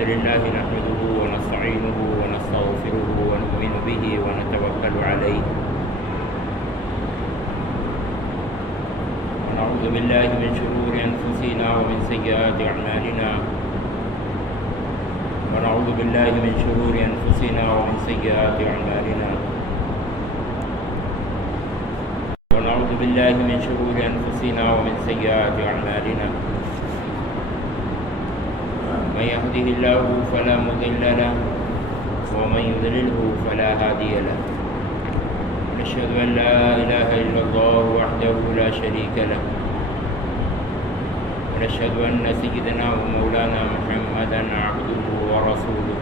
الحمد لله نحمده ونستعينه ونستغفره ونؤمن به ونتوكل عليه ونعوذ بالله من شرور أنفسنا ومن سيئات أعمالنا ونعوذ بالله من شرور أنفسنا ومن سيئات أعمالنا ونعوذ بالله من شرور أنفسنا ومن سيئات أعمالنا من يهده الله فلا مضل له ومن يضلله فلا هادي له ونشهد أن لا إله إلا الله وحده لا شريك له ونشهد أن سيدنا ومولانا محمدا عبده ورسوله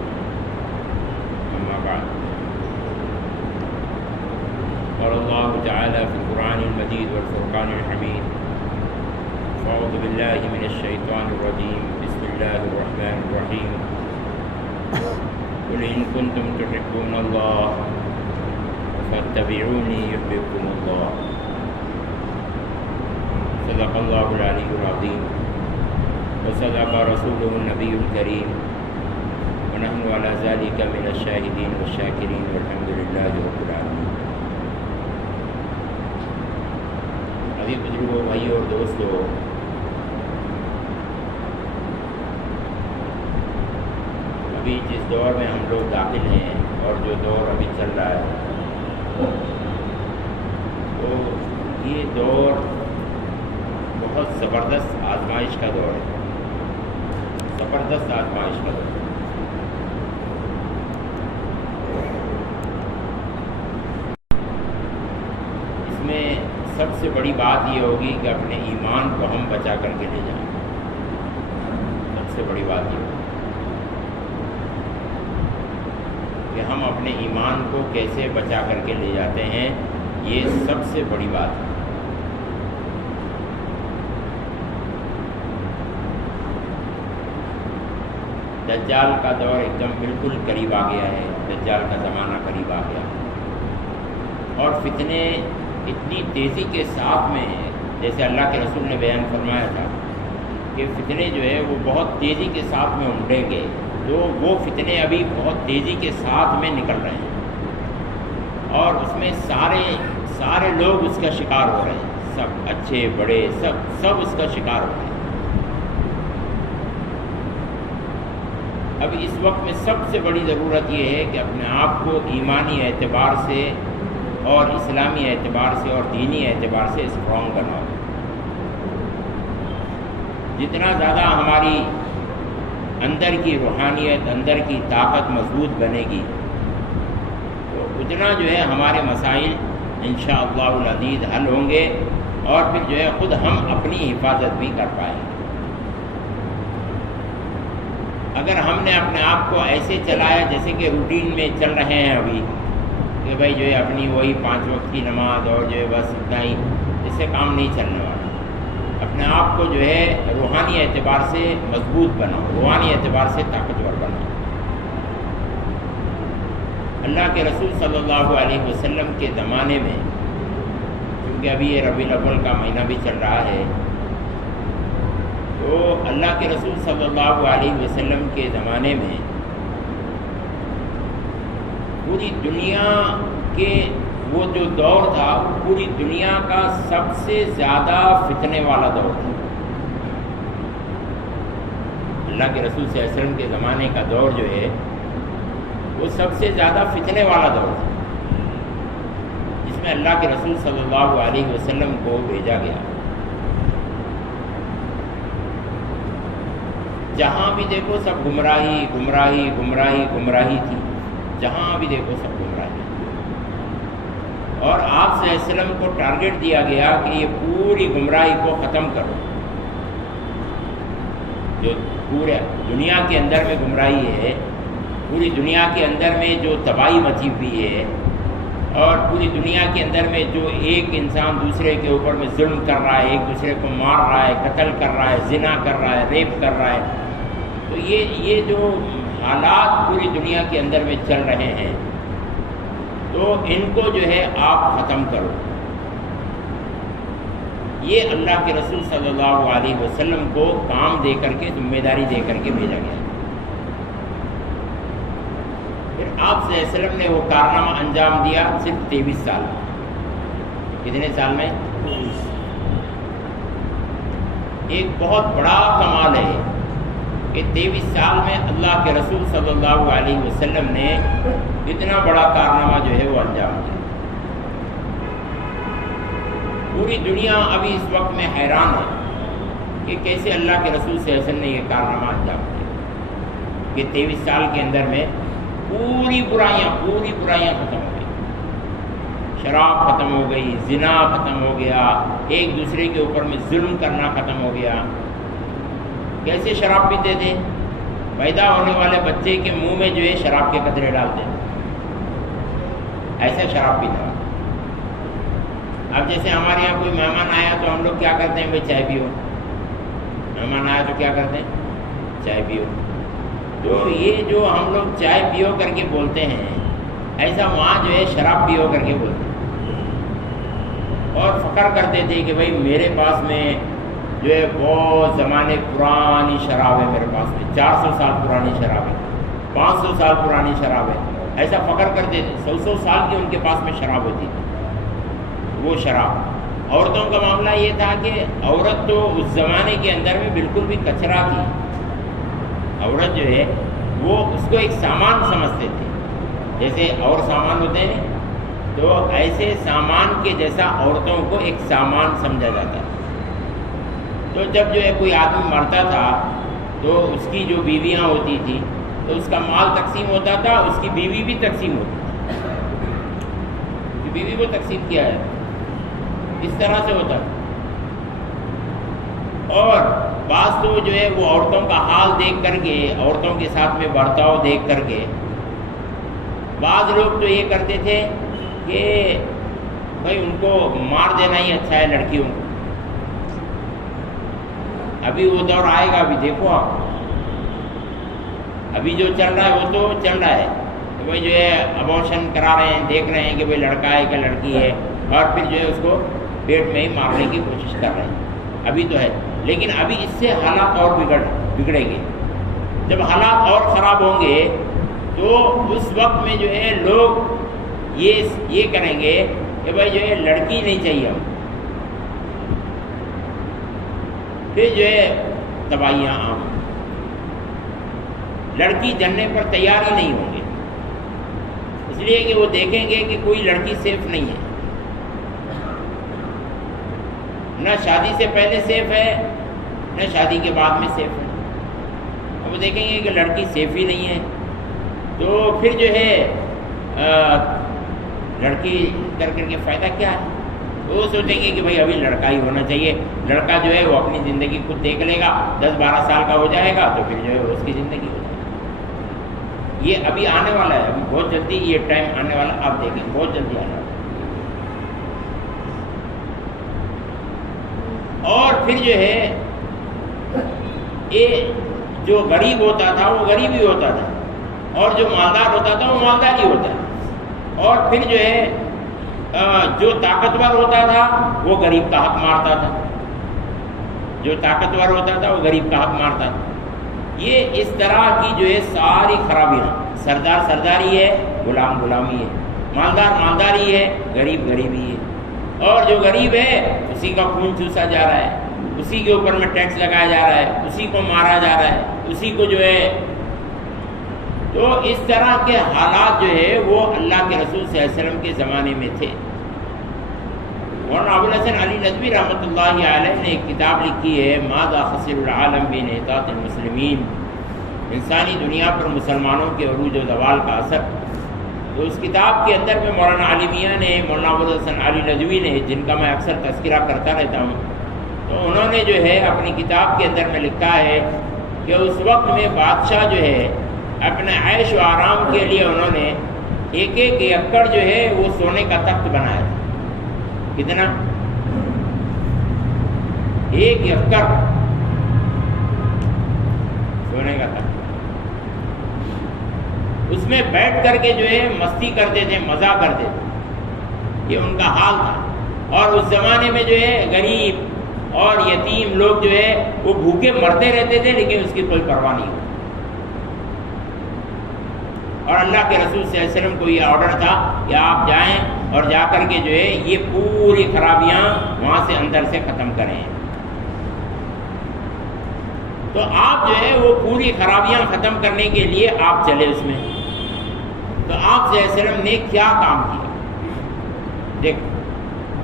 أما بعد قال الله تعالى في القرآن المجيد والفرقان الحميد أعوذ بالله من الشيطان الرجيم بسم الله الرحمن الرحيم قل إن كنتم تحبون الله فاتبعوني يحببكم الله صدق الله العلي العظيم وصدق رسوله النبي الكريم ونحن على ذلك من الشاهدين والشاكرين والحمد لله رب العالمين. عزیز بزرگوں، بھائیوں اور دوستوں، ابھی جس دور میں ہم لوگ داخل ہیں اور جو دور ابھی چل رہا ہے، تو یہ دور بہت زبردست آزمائش کا دور ہے، زبردست آزمائش کا دور. اس میں سب سے بڑی بات یہ ہوگی کہ اپنے ایمان کو ہم بچا کر کے لے جائیں. سب سے بڑی بات یہ ہوگی کہ ہم اپنے ایمان کو کیسے بچا کر کے لے جاتے ہیں. یہ سب سے بڑی بات ہے. دجال کا دور ایک دم بالکل قریب آ گیا ہے. دجال کا زمانہ قریب آ گیا اور فتنے اتنی تیزی کے ساتھ میں ہیں، جیسے اللہ کے رسول نے بیان فرمایا تھا کہ فتنے جو ہے وہ بہت تیزی کے ساتھ میں امڑیں گے. تو وہ فتنے ابھی بہت تیزی کے ساتھ میں نکل رہے ہیں اور اس میں سارے لوگ اس کا شکار ہو رہے ہیں. سب اچھے بڑے سب اس کا شکار ہو رہے ہیں. اب اس وقت میں سب سے بڑی ضرورت یہ ہے کہ اپنے آپ کو ایمانی اعتبار سے اور اسلامی اعتبار سے اور دینی اعتبار سے اسٹرانگ کرنا ہوگا. جتنا زیادہ ہماری اندر کی روحانیت، اندر کی طاقت مضبوط بنے گی، تو اتنا جو ہے ہمارے مسائل انشاءاللہ العزیز حل ہوں گے اور پھر جو ہے خود ہم اپنی حفاظت بھی کر پائیں گے. اگر ہم نے اپنے آپ کو ایسے چلایا جیسے کہ روٹین میں چل رہے ہیں ابھی، کہ بھائی جو ہے اپنی وہی 5 وقت کی نماز اور جو ہے بس اتنا ہی، اس سے کام نہیں چلنے والا. اپنے آپ کو جو ہے روحانی اعتبار سے مضبوط بناؤ، روحانی اعتبار سے طاقتور بناؤ. اللہ کے رسول صلی اللہ علیہ وسلم کے زمانے میں، کیونکہ ابھی یہ ربیع الاول کا مہینہ بھی چل رہا ہے، تو اللہ کے رسول صلی اللہ علیہ وسلم کے زمانے میں پوری دنیا کے وہ جو دور تھا، پوری دنیا کا سب سے زیادہ فتنے والا دور تھا. اللہ کے رسول صلی اللہ علیہ وسلم کے زمانے کا دور جو ہے وہ سب سے زیادہ فتنے والا دور تھا، جس میں اللہ کے رسول صلی اللہ علیہ وسلم کو بھیجا گیا. جہاں بھی دیکھو سب گمراہی گمراہی گمراہی گمراہی تھی. جہاں بھی دیکھو سب گمراہی. اور آپ صلی اللہ علیہ وسلم کو ٹارگٹ دیا گیا کہ یہ پوری گمراہی کو ختم کرو. جو پورے دنیا کے اندر میں گمراہی ہے، پوری دنیا کے اندر میں جو تباہی مچی ہوئی ہے، اور پوری دنیا کے اندر میں جو ایک انسان دوسرے کے اوپر میں ظلم کر رہا ہے، ایک دوسرے کو مار رہا ہے، قتل کر رہا ہے، زنا کر رہا ہے، ریپ کر رہا ہے، تو یہ جو حالات پوری دنیا کے اندر میں چل رہے ہیں، تو ان کو جو ہے آپ ختم کرو. یہ اللہ کے رسول صلی اللہ علیہ وسلم کو کام دے کر کے، ذمہ داری دے کر کے بھیجا گیا. پھر آپ صلی اللہ علیہ وسلم نے وہ کارنامہ انجام دیا صرف 23 سال میں. کتنے سال میں؟ ایک بہت بڑا کمال ہے کہ 23 سال میں اللہ کے رسول صلی اللہ علیہ وسلم نے اتنا بڑا کارنامہ جو ہے وہ انجام دیا. پوری دنیا ابھی اس وقت میں حیران ہے کہ کیسے اللہ کے رسول صلی اللہ علیہ وسلم نے یہ کارنامہ انجام دیا کہ 23 سال کے اندر میں پوری برائیاں ختم ہو گئی. شراب ختم ہو گئی، زنا ختم ہو گیا، ایک دوسرے کے اوپر میں ظلم کرنا ختم ہو گیا. کیسے شراب پیتے تھے؟ پیدا ہونے والے بچے کے منہ میں جو ہے شراب کے قطرے ڈالتے ہیں، ایسا شراب پیتا. اب جیسے ہمارے یہاں کوئی مہمان آیا تو ہم لوگ کیا کرتے ہیں؟ بھائی چائے پیو. مہمان آیا تو کیا کرتے ہیں؟ چائے پیو. تو یہ جو ہم لوگ چائے پیو کر کے بولتے ہیں، ایسا وہاں جو ہے شراب پیو کر کے بولتے ہیں. اور فخر کرتے تھے کہ بھائی میرے پاس میں جو ہے بہت زمانے پرانی شراب ہے، میرے پاس میں 400 سال پرانی شراب ہے، 500 سال پرانی شراب ہے. ایسا فخر کرتے تھے. 100 سال کی ان کے پاس میں شراب ہوتی تھی. وہ شراب. عورتوں کا معاملہ یہ تھا کہ عورت تو اس زمانے کے اندر میں بالکل بھی کچرا تھی. عورت جو ہے وہ اس کو ایک سامان سمجھتے تھے، جیسے اور سامان ہوتے ہیں تو ایسے سامان کے جیسا عورتوں کو ایک سامان سمجھا جاتا ہے. تو جب جو ہے کوئی آدمی مرتا تھا تو اس کی جو بیویاں ہوتی تھیں تو اس کا مال تقسیم ہوتا تھا، اس کی بیوی بھی تقسیم ہوتی تھی. بیوی کو تقسیم کیا ہے، اس طرح سے ہوتا ہے. اور بعض تو جو ہے وہ عورتوں کا حال دیکھ کر کے، عورتوں کے ساتھ میں برتاؤ دیکھ کر کے بعض لوگ تو یہ کرتے تھے کہ بھائی ان کو مار دینا ہی اچھا ہے لڑکیوں کو. ابھی وہ دور آئے گا، ابھی دیکھو آپ، ابھی جو چل رہا ہے وہ تو چل رہا ہے کہ بھائی جو ہے ابورشن کرا رہے ہیں، دیکھ رہے ہیں کہ بھائی لڑکا ہے کہ لڑکی ہے، اور پھر جو ہے اس کو پیٹ میں ہی مارنے کی کوشش کر رہے ہیں. ابھی تو ہے، لیکن ابھی اس سے حالات اور بگڑیں گے. جب حالات اور خراب ہوں گے تو اس وقت میں جو ہے لوگ یہ کریں گے کہ بھائی جو ہے لڑکی نہیں چاہیے ہم. پھر جو ہے تباہیاں عام، لڑکی جننے پر تیار ہی نہیں ہوں گے، اس لیے کہ وہ دیکھیں گے کہ کوئی لڑکی سیف نہیں ہے. نہ شادی سے پہلے سیف ہے، نہ شادی کے بعد میں سیف ہے. اب وہ دیکھیں گے کہ لڑکی سیف ہی نہیں ہے تو پھر جو ہے لڑکی کر کے فائدہ کیا ہے. وہ سوچیں گے کہ بھائی ابھی لڑکا ہی ہونا چاہیے. لڑکا جو ہے وہ اپنی زندگی خود دیکھ لے گا، 10-12 سال کا ہو جائے گا تو پھر جو ہے اس کی زندگی ہو جائے گی. یہ ابھی آنے والا ہے، ابھی بہت جلدی یہ ٹائم آنے والا، آپ دیکھیں بہت جلدی آنے والا. اور پھر جو ہے یہ جو غریب ہوتا تھا وہ غریب ہی ہوتا تھا، اور جو مالدار ہوتا تھا وہ مالدار ہی ہوتا ہے. اور پھر جو ہے جو طاقتور ہوتا تھا وہ غریب کا حق مارتا تھا، جو طاقتور ہوتا تھا وہ غریب کا حق مارتا تھا. یہ اس طرح کی جو ہے ساری خرابیاں، سردار سرداری ہے، غلام غلامی ہے، مالدار مالداری ہے، غریب غریبی ہے. اور جو غریب ہے اسی کا خون چوسا جا رہا ہے، اسی کے اوپر میں ٹیکس لگایا جا رہا ہے، اسی کو مارا جا رہا ہے، اسی کو جو ہے. تو اس طرح کے حالات جو ہے وہ اللہ کے رسول صلی اللہ علیہ وسلم کے زمانے میں تھے. مولانا ابوالحسن علی ندوی رحمۃ اللہ علیہ نے ایک کتاب لکھی ہے، ماذا خسر العالم بانحطاط المسلمین، انسانی دنیا پر مسلمانوں کے عروج و زوال کا اثر. تو اس کتاب کے اندر میں مولانا علی میاں نے، مولانا ابوالحسن علی ندوی نے، جن کا میں اکثر تذکرہ کرتا رہتا ہوں، تو انہوں نے جو ہے اپنی کتاب کے اندر میں لکھا ہے کہ اس وقت میں بادشاہ جو ہے اپنے عیش و آرام کے لیے انہوں نے ایک ایکڑ جو ہے وہ سونے کا تخت بنایا تھا. کتنا؟ 1 ایکڑ سونے کا تخت. اس میں بیٹھ کر کے جو ہے مستی کرتے تھے، مزہ کرتے تھے. یہ ان کا حال تھا. اور اس زمانے میں جو ہے غریب اور یتیم لوگ جو ہے وہ بھوکے مرتے رہتے تھے، لیکن اس کی کوئی پرواہ نہیں ہوتی. اور اللہ کے رسول صلی اللہ علیہ وسلم کو یہ آرڈر تھا کہ آپ جائیں اور جا کر کے جو ہے یہ پوری خرابیاں وہاں سے اندر سے ختم کریں. تو آپ جو ہے وہ پوری خرابیاں ختم کرنے کے لیے آپ چلے اس میں. تو آپ صلی اللہ علیہ وسلم نے کیا کام کیا؟ دیکھ،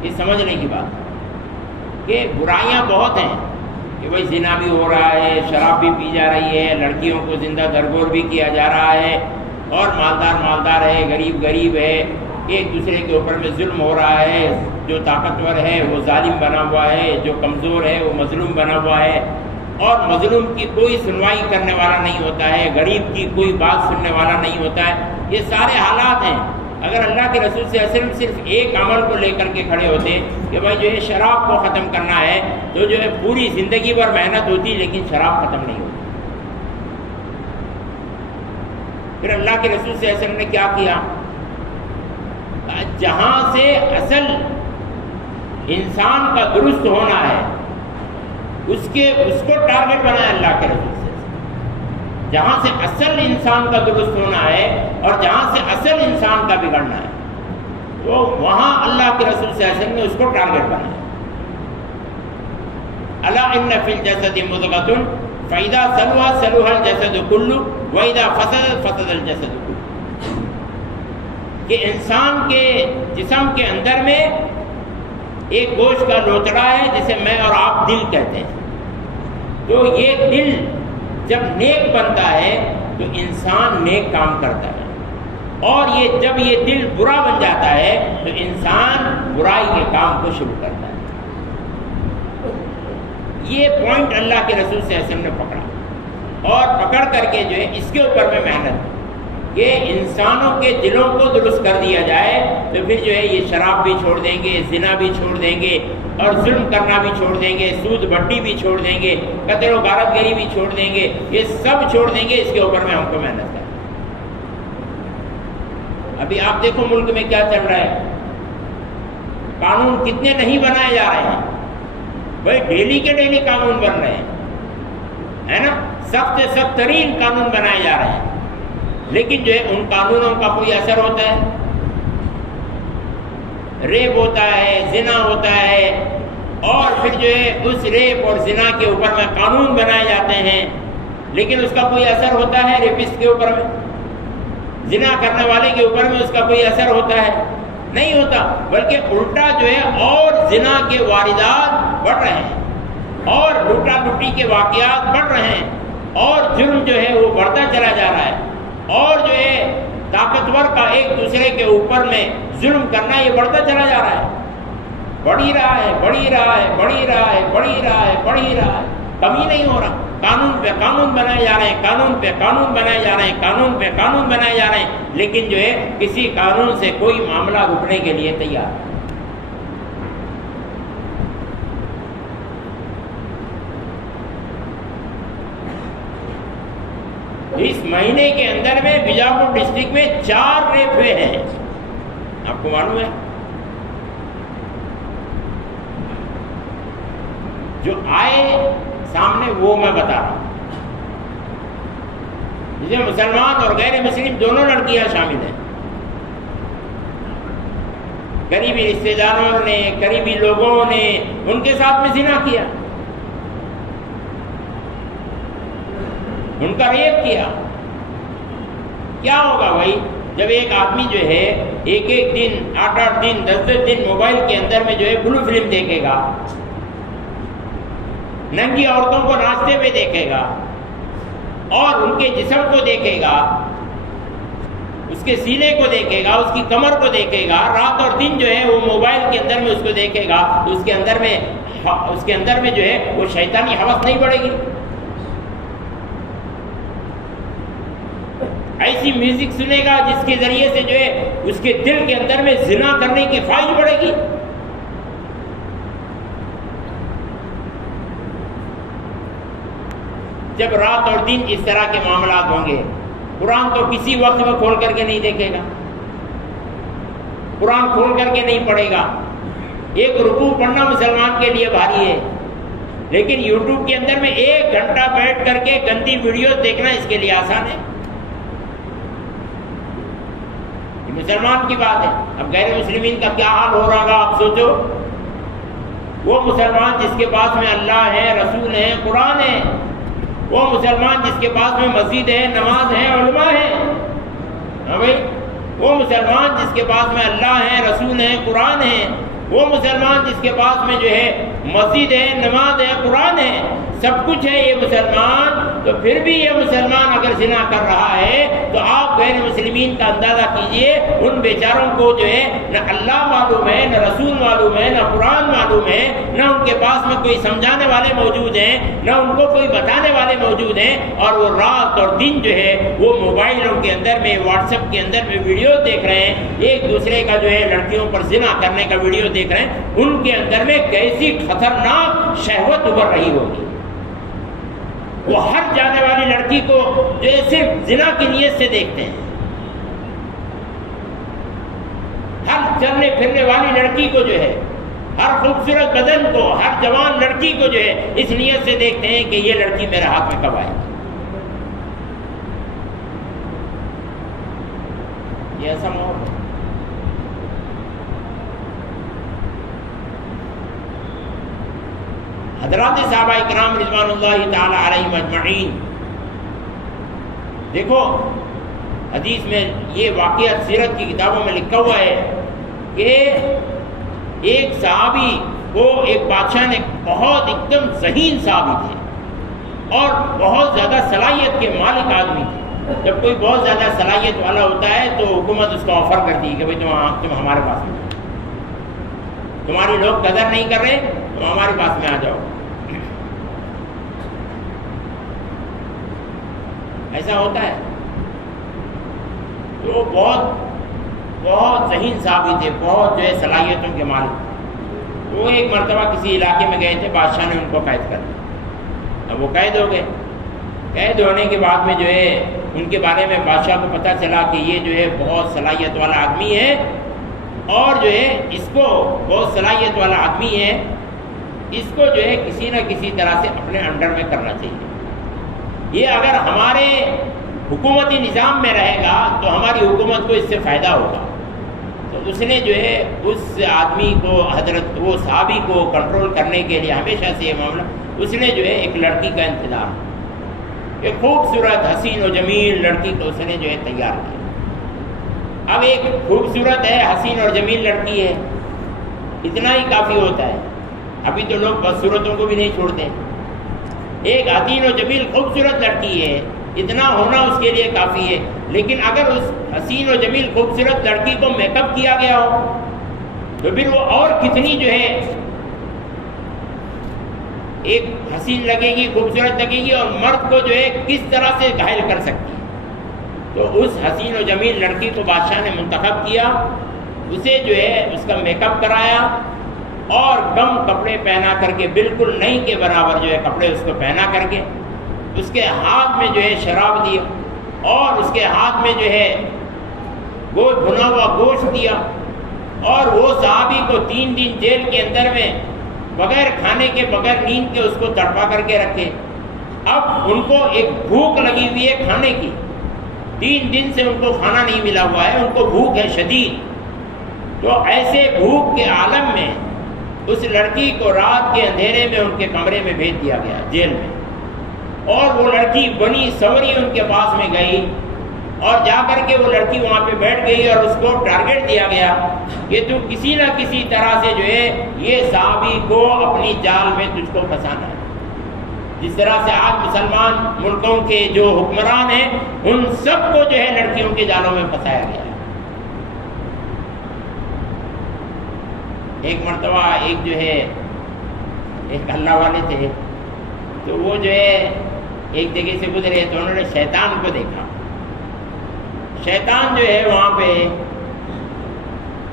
یہ سمجھنے کی بات کہ برائیاں بہت ہیں کہ بھائی زنا بھی ہو رہا ہے، شراب بھی پی جا رہی ہے، لڑکیوں کو زندہ درگور بھی کیا جا رہا ہے، اور مالدار مالدار ہے، غریب غریب ہے، ایک دوسرے کے اوپر میں ظلم ہو رہا ہے. جو طاقتور ہے وہ ظالم بنا ہوا ہے، جو کمزور ہے وہ مظلوم بنا ہوا ہے، اور مظلوم کی کوئی سنوائی کرنے والا نہیں ہوتا ہے، غریب کی کوئی بات سننے والا نہیں ہوتا ہے. یہ سارے حالات ہیں. اگر اللہ کے رسول صلی اللہ علیہ وسلم صرف ایک عمل کو لے کر کے کھڑے ہوتے کہ بھائی جو ہے شراب کو ختم کرنا ہے، تو جو ہے پوری زندگی بھر محنت ہوتی لیکن شراب ختم نہیں ہوتی. پھر اللہ کے رسول صلی اللہ علیہ وسلم نے کیا کیا؟ جہاں سے اصل انسان کا درست ہونا ہے اس کو ٹارگٹ بنایا اللہ کے رسول صلی اللہ علیہ وسلم. جہاں سے اصل انسان کا درست ہونا ہے اور جہاں سے اصل انسان کا بگڑنا ہے، تو وہاں اللہ کے رسول صلی اللہ علیہ وسلم نے اس کو ٹارگٹ بنایا. الا ان فی الجسد مضغۃ فاذا صلحت صلح الجسد كله واذا فسدت فسد الجسد كله. کہ انسان کے جسم کے اندر میں ایک گوشت کا لوتڑا ہے جسے میں اور آپ دل کہتے ہیں. تو یہ دل جب نیک بنتا ہے تو انسان نیک کام کرتا ہے، اور جب یہ دل برا بن جاتا ہے تو انسان برائی کے کام کو شروع کرتا ہے. یہ پوائنٹ اللہ کے رسول صلی اللہ علیہ وسلم نے پکڑا، اور پکڑ کر کے جو ہے اس کے اوپر میں محنت کہ انسانوں کے دلوں کو درست کر دیا جائے. تو پھر جو ہے یہ شراب بھی چھوڑ دیں گے، زنا بھی چھوڑ دیں گے، اور ظلم کرنا بھی چھوڑ دیں گے، سود بٹی بھی چھوڑ دیں گے، قتل و غارت گری بھی چھوڑ دیں گے. یہ سب چھوڑ دیں گے، اس کے اوپر میں ہم کو محنت کریں. ابھی آپ دیکھو ملک میں کیا چل رہا ہے. قانون کتنے نہیں بنائے جا رہے ہیں بھائی، ڈیلی کے ڈیلی قانون بن رہے ہیں، ہے نا. سخت سے سخت ترین قانون بنائے جا رہے ہیں، لیکن جو ہے ان قانونوں کا کوئی اثر ہوتا ہے؟ ریپ ہوتا ہے، زنا ہوتا ہے، اور پھر جو ہے اس ریپ اور زنا کے اوپر میں قانون بنائے جاتے ہیں، لیکن اس کا کوئی اثر ہوتا ہے ریپسٹ کے اوپر میں؟ زنا کرنے والے کے اوپر میں اس کا کوئی اثر ہوتا ہے؟ نہیں ہوتا، بلکہ الٹا جو ہے اور زنا کے واردات بڑھ رہے ہیں، اور لوٹا لوٹی کے واقعات بڑھ رہے ہیں، اور جرم جو ہے وہ بڑھتا چلا جا رہا ہے، اور جو ہے طاقتور کا ایک دوسرے کے اوپر میں ظلم کرنا یہ بڑھتا چلا جا رہا ہے. بڑھی رہا ہے، بڑھی رہا ہے، بڑھی رہا ہے، بڑھی رہا ہے، بڑھی رہا ہے، کمی نہیں ہو رہا. قانون پہ قانون بنائے جا رہے ہیں، قانون پہ قانون بنائے جا رہے ہیں، قانون پہ قانون بنائے جا رہے ہیں، لیکن جو ہے کسی قانون سے کوئی معاملہ رکنے کے لیے تیار نہیں. اس مہینے کے اندر میں بیجاپور ڈسٹرکٹ میں 4 ریپ ہوئے ہیں. آپ کو معلوم ہے؟ جو آئے سامنے وہ میں بتا رہا ہوں، جس میں مسلمان اور غیر مسلم دونوں لڑکیاں شامل ہیں. قریبی رشتے داروں نے، قریبی لوگوں نے ان کے ساتھ میں زنا کیا، ان کا ریپ کیا. کیا ہوگا بھائی جب ایک آدمی جو ہے ایک دن 8 دن 10 دن موبائل کے اندر میں جو ہے بلو فلم دیکھے گا، ننگی عورتوں کو ناچتے ہوئے دیکھے گا، اور ان کے جسم کو دیکھے گا، اس کے سینے کو دیکھے گا، اس کی کمر کو دیکھے گا، رات اور دن جو ہے وہ موبائل کے اندر میں اس کو دیکھے گا، تو اس کے اندر میں جو ہے وہ شیطانی ہوس نہیں بڑھے گی؟ ایسی میوزک سنے گا جس کے ذریعے سے جو ہے اس کے دل کے اندر میں زنا کرنے کی خواہش بڑھے گی؟ جب رات اور دن اس طرح کے معاملات ہوں گے، قرآن تو کسی وقت میں کھول کر کے نہیں دیکھے گا، قرآن کھول کر کے نہیں پڑھے گا. ایک رکوع پڑھنا مسلمان کے لیے بھاری ہے، لیکن یوٹیوب کے اندر میں 1 گھنٹہ بیٹھ کر کے گندی ویڈیوز دیکھنا اس کے لیے آسان ہے. مسلمان کی بات ہے. اب غیر مسلمین کا کیا حال ہو رہا ہوگا آپ سوچو. وہ مسلمان جس کے پاس میں اللہ ہے، رسول ہے، قرآن ہے، وہ مسلمان جس کے پاس میں مسجد ہے، نماز ہے، علماء ہے. ہاں بھائی، وہ مسلمان جس کے پاس میں اللہ ہے، رسول ہے، قرآن ہے، وہ مسلمان جس کے پاس میں جو ہے مسجد ہے، نماز ہے، قرآن ہے، سب کچھ ہے یہ مسلمان، تو پھر بھی یہ مسلمان اگر زنا کر رہا ہے تو آپ غیر مسلمین کا اندازہ کیجئے. ان بیچاروں کو جو ہے نہ اللہ معلوم ہے، نہ رسول معلوم ہے، نہ قرآن معلوم ہے، نہ ان کے پاس میں کوئی سمجھانے والے موجود ہیں، نہ ان کو کوئی بتانے والے موجود ہیں، اور وہ رات اور دن جو ہے وہ موبائلوں کے اندر میں، واٹس ایپ کے اندر میں ویڈیو دیکھ رہے ہیں، ایک دوسرے کا جو ہے لڑکیوں پر زنا کرنے کا ویڈیو دیکھ رہے ہیں. ان کے اندر میں کیسی خطرناک شہوت ابھر رہی ہوگی. وہ ہر جانے والی لڑکی کو جو ہے صرف زنا کی نیت سے دیکھتے ہیں. ہر چلنے پھرنے والی لڑکی کو جو ہے، ہر خوبصورت بدن کو، ہر جوان لڑکی کو جو ہے اس نیت سے دیکھتے ہیں کہ یہ لڑکی میرے ہاتھ میں کب آئے. یہ ایسا ماحول ہے. حضرات صحابہ کرام رضوان اللہ تعالی علیہم اجمعین، دیکھو حدیث میں یہ واقعہ سیرت کی کتابوں میں لکھا ہوا ہے کہ ایک صحابی کو ایک بادشاہ نے، بہت ایک دم ذہین صحابی تھے اور بہت زیادہ صلاحیت کے مالک آدمی تھے. جب کوئی بہت زیادہ صلاحیت والا ہوتا ہے تو حکومت اس کو آفر کرتی ہے کہ بھائی تم ہمارے پاس میں، تمہاری لوگ قدر نہیں کر رہے، تم ہمارے پاس میں آ جاؤ. ایسا ہوتا ہے. تو بہت ذہین صحابی تھے، بہت جو ہے صلاحیتوں کے مالک. وہ ایک مرتبہ کسی علاقے میں گئے تھے، بادشاہ نے ان کو قید کر دیا. اب وہ قید ہو گئے. قید ہونے کے بعد میں جو ہے ان کے بارے میں بادشاہ کو پتہ چلا کہ یہ جو ہے بہت صلاحیت والا آدمی ہے، اور جو ہے اس کو بہت صلاحیت والا آدمی ہے، اس کو جو ہے کسی نہ کسی طرح سے اپنے انڈر میں کرنا چاہیے. یہ اگر ہمارے حکومتی نظام میں رہے گا تو ہماری حکومت کو اس سے فائدہ ہوگا. تو اس نے جو ہے اس آدمی کو، حضرت وہ صحابی کو کنٹرول کرنے کے لیے ہمیشہ سے یہ معاملہ، اس نے جو ہے ایک لڑکی کا انتظام، ایک خوبصورت حسین و جمیل لڑکی کو اس نے جو ہے تیار کیا. اب ایک خوبصورت ہے، حسین اور جمیل لڑکی ہے، اتنا ہی کافی ہوتا ہے. ابھی تو لوگ بدصورتوں کو بھی نہیں چھوڑتے. ایک حسین و جمیل خوبصورت لڑکی ہے، اتنا ہونا اس کے لیے کافی ہے. لیکن اگر اس حسین و جمیل خوبصورت لڑکی کو میک اپ کیا گیا ہو تو پھر وہ اور کتنی جو ہے ایک حسین لگے گی، خوبصورت لگے گی، اور مرد کو جو ہے کس طرح سے گھائل کر سکتی ہے. تو اس حسین و جمیل لڑکی کو بادشاہ نے منتخب کیا، اسے جو ہے اس کا میک اپ کرایا اور کم کپڑے پہنا کر کے، بالکل نہیں کے برابر جو ہے کپڑے اس کو پہنا کر کے، اس کے ہاتھ میں جو ہے شراب دیا اور اس کے ہاتھ میں جو ہے گوشت، بھنا ہوا گوشت دیا، اور وہ صحابی کو 3 دن جیل کے اندر میں بغیر کھانے کے، بغیر نیند کے اس کو تڑپا کر کے رکھے. اب ان کو ایک بھوک لگی ہوئی ہے کھانے کی، 3 دن سے ان کو کھانا نہیں ملا ہوا ہے، ان کو بھوک ہے شدید. تو ایسے بھوک کے عالم میں اس لڑکی کو رات کے اندھیرے میں ان کے کمرے میں بھیج دیا گیا جیل میں. اور وہ لڑکی بنی سوری ان کے پاس میں گئی، اور جا کر کے وہ لڑکی وہاں پہ بیٹھ گئی، اور اس کو ٹارگٹ دیا گیا کہ تو کسی نہ کسی طرح سے جو ہے یہ صحابی کو اپنی جال میں تجھ کو پھنسانا ہے. جس طرح سے آج مسلمان ملکوں کے جو حکمران ہیں ان سب کو جو ہے لڑکیوں کے جالوں میں پھنسایا گیا ہے. ایک مرتبہ ایک جو ہے ایک اللہ والے تھے، تو وہ جو ہے ایک جگہ سے گزرے تو انہوں نے شیطان کو دیکھا. شیطان جو ہے وہاں پہ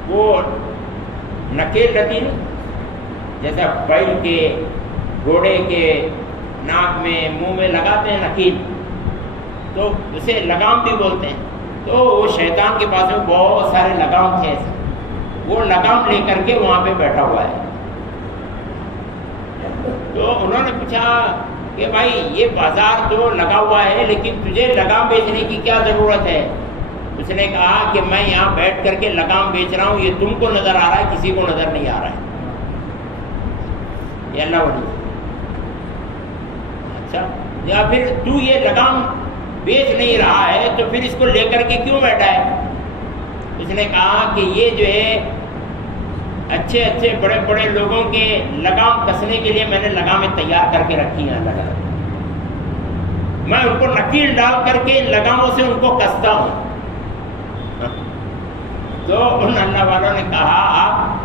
وہ نکیل رہتی نا، جیسا بیل کے، گھوڑے کے ناک میں، منہ میں لگاتے ہیں نکیل، تو اسے لگام بھی بولتے ہیں. تو وہ شیطان کے پاس میں بہت سارے لگام تھے ایسے، وہ لگام لے کر کے وہاں پہ بیٹھا ہوا ہے. تو انہوں نے پوچھا کہ بھائی یہ بازار تو لگا ہوا ہے، لیکن تجھے لگام بیچنے کی کیا ضرورت ہے؟ اس نے کہا کہ میں یہاں بیٹھ کر کے لگام بیچ رہا ہوں، یہ تم کو نظر آ رہا ہے، کسی کو نظر نہیں آ رہا ہے. یہ اللہ ولی. اچھا، یا پھر تو یہ لگام بیچ نہیں رہا ہے تو پھر اس کو لے کر کے کیوں بیٹھا ہے؟ اس نے کہا کہ یہ جو ہے اچھے اچھے بڑے بڑے لوگوں کے لگام کسنے کے لیے میں نے لگامیں تیار کر کے رکھی ہیں. میں ان کو نکیل ڈال کر کے لگاموں سے ان کو کستا ہوں. تو ان اللہ والوں نے کہا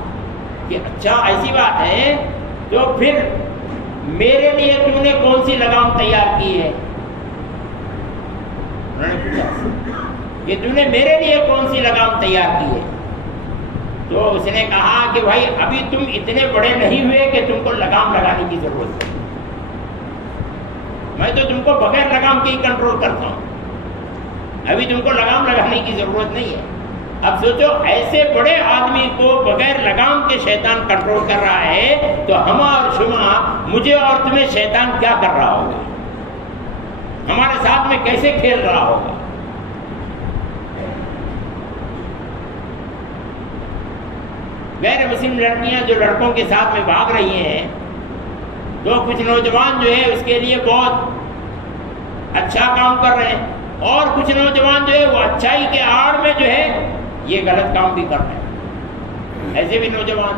کہ اچھا ایسی بات ہے، تو پھر میرے لیے تم نے کون سی لگام تیار کی ہے؟ انہوں نے پوچھا کہ تم نے میرے لیے کون سی لگام تیار کی ہے؟ تو اس نے کہا کہ بھائی ابھی تم اتنے بڑے نہیں ہوئے کہ تم کو لگام لگانے کی ضرورت ہے، میں تو تم کو بغیر لگام کے ہی کنٹرول کرتا ہوں، ابھی تم کو لگام لگانے کی ضرورت نہیں ہے. اب سوچو ایسے بڑے آدمی کو بغیر لگام کے شیطان کنٹرول کر رہا ہے تو ہم اور شما، مجھے اور تمہیں شیطان کیا کر رہا ہوگا، ہمارے ساتھ میں کیسے کھیل رہا ہوگا. غیر مسلم لڑکیاں جو لڑکوں کے ساتھ میں بھاگ رہی ہیں، تو کچھ نوجوان جو ہے اس کے لیے بہت اچھا کام کر رہے ہیں، اور کچھ نوجوان جو ہے وہ اچھائی کے آڑ میں جو ہے یہ غلط کام بھی کر رہے ہیں. ایسے بھی نوجوان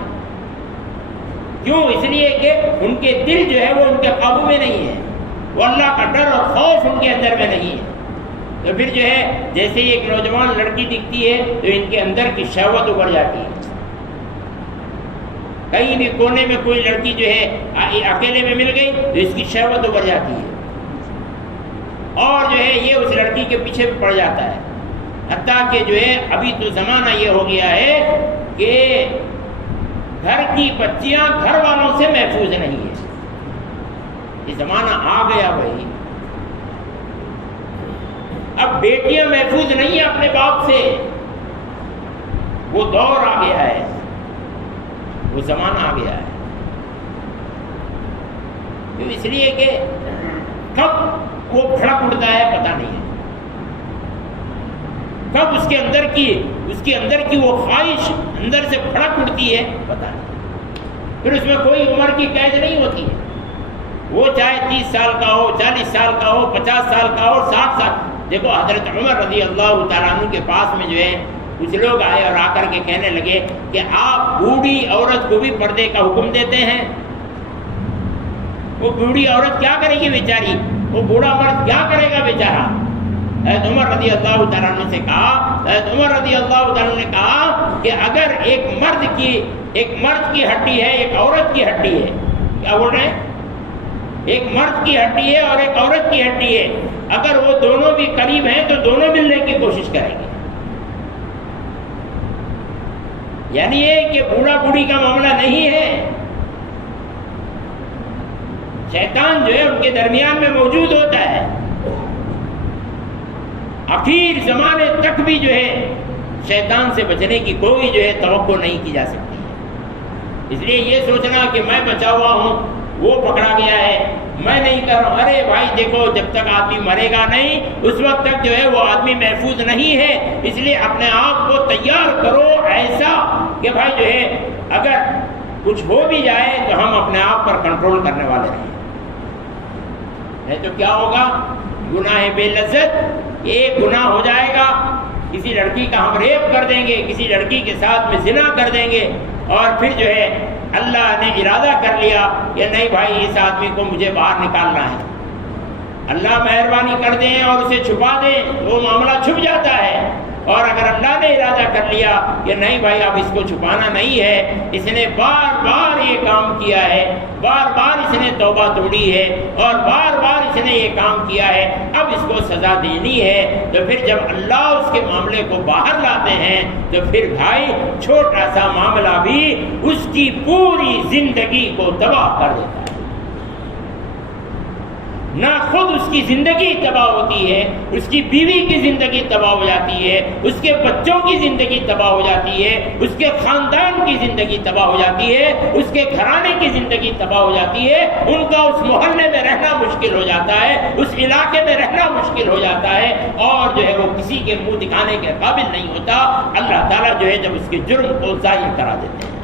کیوں؟ اس لیے کہ ان کے دل جو ہے وہ ان کے قابو میں نہیں ہے، وہ اللہ کا ڈر اور خوف ان کے اندر میں نہیں ہے. تو پھر جو ہے جیسے ہی ایک نوجوان لڑکی دکھتی ہے تو ان کے اندر کی شہوت ابھر جاتی ہے. کہیں بھی کونے میں کوئی لڑکی جو ہے اکیلے میں مل گئی تو اس کی شہوت ابھر جاتی ہے، اور جو ہے یہ اس لڑکی کے پیچھے بھی پڑ جاتا ہے. حتیٰ کہ جو ہے ابھی تو زمانہ یہ ہو گیا ہے کہ گھر کی بچیاں گھر والوں سے محفوظ نہیں ہے. یہ زمانہ آ گیا بھائی. اب بیٹیاں محفوظ نہیں ہیں اپنے باپ سے، وہ دور آ گیا ہے، وہ زمانہ آ گیا ہے. اس لیے کہ کب وہ بھڑک اٹھتا ہے پتہ نہیں ہے، کب اس کے اندر کی وہ خواہش اندر سے بھڑک اٹھتی ہے پتہ نہیں. پھر اس میں کوئی عمر کی قید نہیں ہوتی ہے، وہ چاہے 30 سال کا ہو، 40 سال کا ہو، 50 سال کا ہو، 60 سال. دیکھو حضرت عمر رضی اللہ تعالیٰ عنہ کے پاس میں جو ہے کچھ لوگ آئے اور آ کر کے کہنے لگے کہ آپ بوڑھی عورت کو بھی پردے کا حکم دیتے ہیں. وہ بوڑھی عورت کیا کرے گی بیچاری، وہ بوڑھا مرد کیا کرے گا بیچارہ. حضرت عمر رضی اللہ تعالیٰ عنہ سے کہا، حضرت عمر رضی اللہ تعالیٰ عنہ نے کہا کہ اگر ایک مرد کی ہڈی ہے، ایک عورت کی ہڈی ہے، کیا بول رہے ہیں، ایک مرد کی ہڈی ہے اور ایک عورت کی ہڈی ہے، اگر وہ دونوں بھی قریب ہیں تو دونوں ملنے کی کوشش کریں گے. یعنی یہ کہ بوڑھا بوڑھی کا معاملہ نہیں ہے، شیطان جو ہے ان کے درمیان میں موجود ہوتا ہے. آخر زمانے تک بھی جو ہے شیطان سے بچنے کی کوئی جو ہے توقع نہیں کی جا سکتی ہے. اس لیے یہ سوچنا کہ میں بچا ہوا ہوں، وہ پکڑا گیا ہے، میں نہیں کر رہا ہوں. ارے بھائی دیکھو، جب تک آدمی مرے گا نہیں اس وقت تک جو ہے وہ آدمی محفوظ نہیں ہے. اس لیے اپنے آپ کو تیار کرو ایسا کہ بھائی جو ہے اگر کچھ ہو بھی جائے تو ہم اپنے آپ پر کنٹرول کرنے والے رہیں. نہیں تو کیا ہوگا، گناہ بے لذت ایک گناہ ہو جائے گا، کسی لڑکی کا ہم ریپ کر دیں گے، کسی لڑکی کے ساتھ میں زنا کر دیں گے، اور پھر جو ہے اللہ نے ارادہ کر لیا کہ نہیں بھائی اس آدمی کو مجھے باہر نکالنا ہے، اللہ مہربانی کر دیں اور اسے چھپا دیں، وہ معاملہ چھپ جاتا ہے. اور اگر اللہ نے ارادہ کر لیا کہ نہیں بھائی اب اس کو چھپانا نہیں ہے، اس نے بار بار یہ کام کیا ہے، بار بار اس نے توبہ توڑی ہے اور بار بار اس نے یہ کام کیا ہے، اب اس کو سزا دینی ہے، تو پھر جب اللہ اس کے معاملے کو باہر لاتے ہیں تو پھر بھائی چھوٹا سا معاملہ بھی اس کی پوری زندگی کو تباہ کر دیتا ہے. نہ خود اس کی زندگی تباہ ہوتی ہے، اس کی بیوی کی زندگی تباہ ہو جاتی ہے، اس کے بچوں کی زندگی تباہ ہو جاتی ہے، اس کے خاندان کی زندگی تباہ ہو جاتی ہے، اس کے گھرانے کی زندگی تباہ ہو جاتی ہے، ان کا اس محلے میں رہنا مشکل ہو جاتا ہے، اس علاقے میں رہنا مشکل ہو جاتا ہے. اور جو ہے وہ کسی کے منہ دکھانے کے قابل نہیں ہوتا، اللہ تعالیٰ جو ہے جب اس کے جرم کو ظاہر کرا دیتے ہیں۔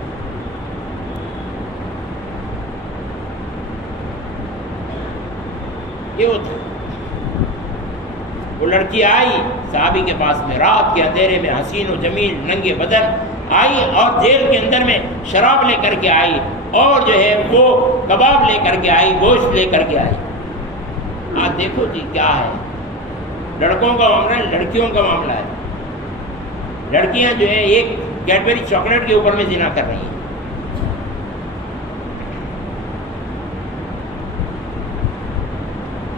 یہ ہوتا، وہ لڑکی آئی صحابی کے پاس میں، رات کے اندھیرے میں حسین و جمیل ننگے بدن آئی، اور جیل کے اندر میں شراب لے کر کے آئی، اور جو ہے وہ کباب لے کر کے آئی، گوشت لے کر کے آئی۔ آج دیکھو جی کیا ہے، لڑکوں کا معاملہ ہے، لڑکیوں کا معاملہ ہے۔ لڑکیاں جو ہے ایک کیڈبری چاکلیٹ کے اوپر میں زنا کر رہی ہیں۔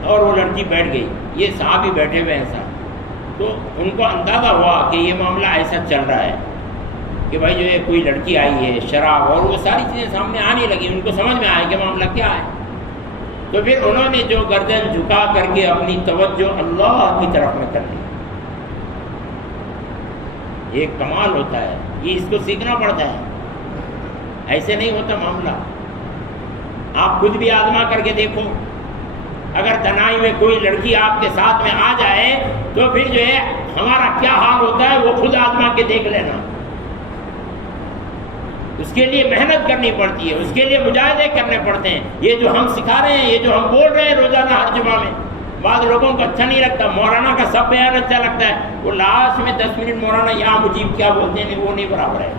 اور وہ لڑکی بیٹھ گئی، یہ صحابی بیٹھے ہوئے ہیں ساتھ، تو ان کو اندازہ ہوا کہ یہ معاملہ ایسا چل رہا ہے کہ بھائی جو ہے کوئی لڑکی آئی ہے، شراب اور وہ ساری چیزیں سامنے آنے لگی، ان کو سمجھ میں آیا کہ معاملہ کیا ہے۔ تو پھر انہوں نے جو گردن جھکا کر کے اپنی توجہ اللہ کی طرف میں کر لی۔ یہ کمال ہوتا ہے، یہ اس کو سیکھنا پڑتا ہے، ایسے نہیں ہوتا معاملہ۔ آپ خود بھی آزما کر کے دیکھو، اگر تنہائی میں کوئی لڑکی آپ کے ساتھ میں آ جائے تو پھر جو ہے ہمارا کیا حال ہوتا ہے وہ خود آزما کے دیکھ لینا۔ اس کے لیے محنت کرنی پڑتی ہے، اس کے لیے مجاہدے کرنے پڑتے ہیں۔ یہ جو ہم سکھا رہے ہیں، یہ جو ہم بول رہے ہیں روزانہ ہر جمعہ میں، بعض لوگوں کو اچھا نہیں لگتا، مولانا کا سب بیان اچھا لگتا ہے، وہ لاسٹ میں 10 منٹ مولانا یہاں مجیب کیا بولتے ہیں وہ نہیں برابر ہے۔